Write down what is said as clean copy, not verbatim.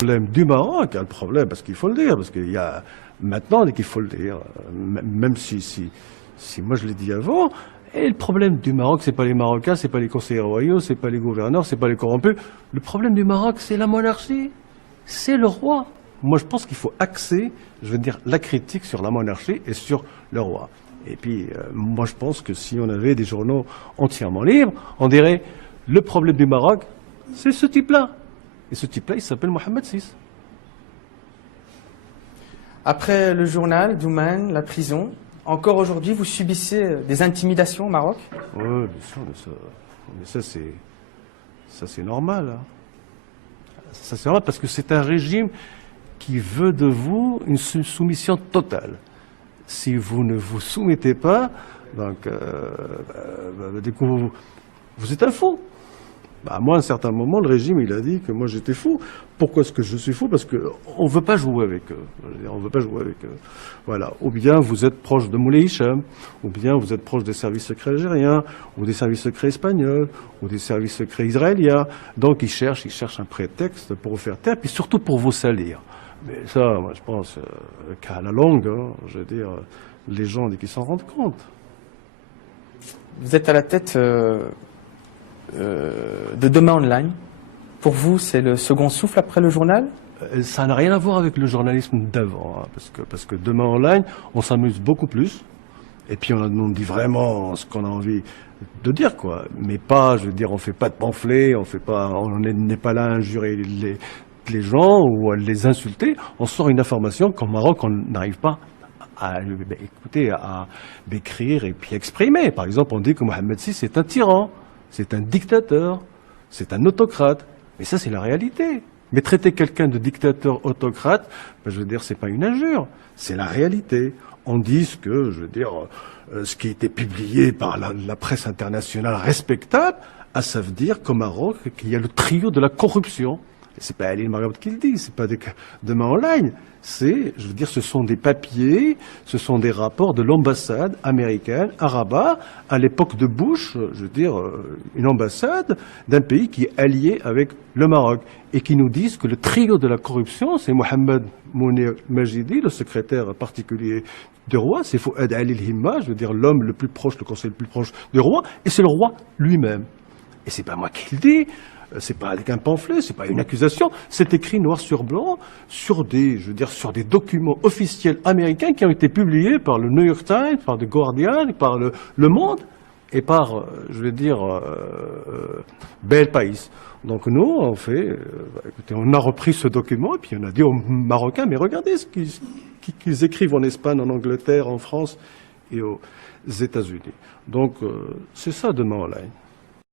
problème du Maroc, le problème, parce qu'il faut le dire, parce qu'il y a maintenant qu'il faut le dire, même si moi je l'ai dit avant, et le problème du Maroc, c'est pas les Marocains, c'est pas les conseillers royaux, c'est pas les gouverneurs, c'est pas les corrompus. Le problème du Maroc, c'est la monarchie, c'est le roi. Moi je pense qu'il faut axer, je veux dire, la critique sur la monarchie et sur le roi. Et puis, moi je pense que si on avait des journaux entièrement libres, on dirait, le problème du Maroc, c'est ce type-là. Et ce type-là, il s'appelle Mohamed VI. Après le journal, Douman, la prison, encore aujourd'hui, vous subissez des intimidations au Maroc? Oui, bien sûr, mais ça c'est normal. Hein. Ça c'est normal parce que c'est un régime qui veut de vous une soumission totale. Si vous ne vous soumettez pas, donc, du coup, vous êtes un fou. Bah, moi, à un certain moment, le régime, il a dit que moi, j'étais fou. Pourquoi est-ce que je suis fou? Parce qu'on ne veut pas jouer avec eux. On ne veut pas jouer avec eux. Voilà. Ou bien vous êtes proche de Moulay Hicham, ou bien vous êtes proche des services secrets algériens, ou des services secrets espagnols, ou des services secrets israéliens. Donc, ils cherchent un prétexte pour vous faire taire, puis surtout pour vous salir. Mais ça, moi, je pense qu'à la longue, hein, je veux dire, les gens, dès qu'ils s'en rendent compte. Vous êtes à la tête de Demain Online. Pour vous, c'est le second souffle après le journal? Ça n'a rien à voir avec le journalisme d'avant, hein, parce que Demain Online, on s'amuse beaucoup plus, et puis on dit vraiment ce qu'on a envie de dire, quoi. Mais pas, je veux dire, on fait pas de pamphlets, on n'est pas là à injurer les gens ou à les insulter. On sort une information qu'au Maroc, on n'arrive pas à écouter, à décrire et puis exprimer. Par exemple, on dit que Mohamed VI est un tyran, c'est un dictateur, c'est un autocrate. Mais ça, c'est la réalité. Mais traiter quelqu'un de dictateur autocrate, ben, je veux dire, c'est pas une injure, c'est la réalité. On dit que, je veux dire, ce qui a été publié par la presse internationale respectable, ça veut dire qu'au Maroc, qu'il y a le trio de la corruption. C'est pas Ali Mariout qui le dit, c'est pas Demain Online. C'est, je veux dire, ce sont des papiers, ce sont des rapports de l'ambassade américaine à Rabat, à l'époque de Bush, je veux dire, une ambassade d'un pays qui est allié avec le Maroc, et qui nous disent que le trio de la corruption, c'est Mohamed Mounir Majidi, le secrétaire particulier du roi, c'est Fouad Ali El-Himma, je veux dire, l'homme le plus proche, le conseiller le plus proche du roi, et c'est le roi lui-même. Et c'est pas moi qui le dis. C'est pas avec un pamphlet, c'est pas une accusation, c'est écrit noir sur blanc sur des, je veux dire, sur des documents officiels américains qui ont été publiés par le New York Times, par The Guardian, par le Monde et par, je veux dire, Bel País. Donc nous, on fait, écoutez, on a repris ce document et puis on a dit aux Marocains, mais regardez ce qu'ils écrivent en Espagne, en Angleterre, en France et aux États-Unis. Donc c'est ça Demain Online.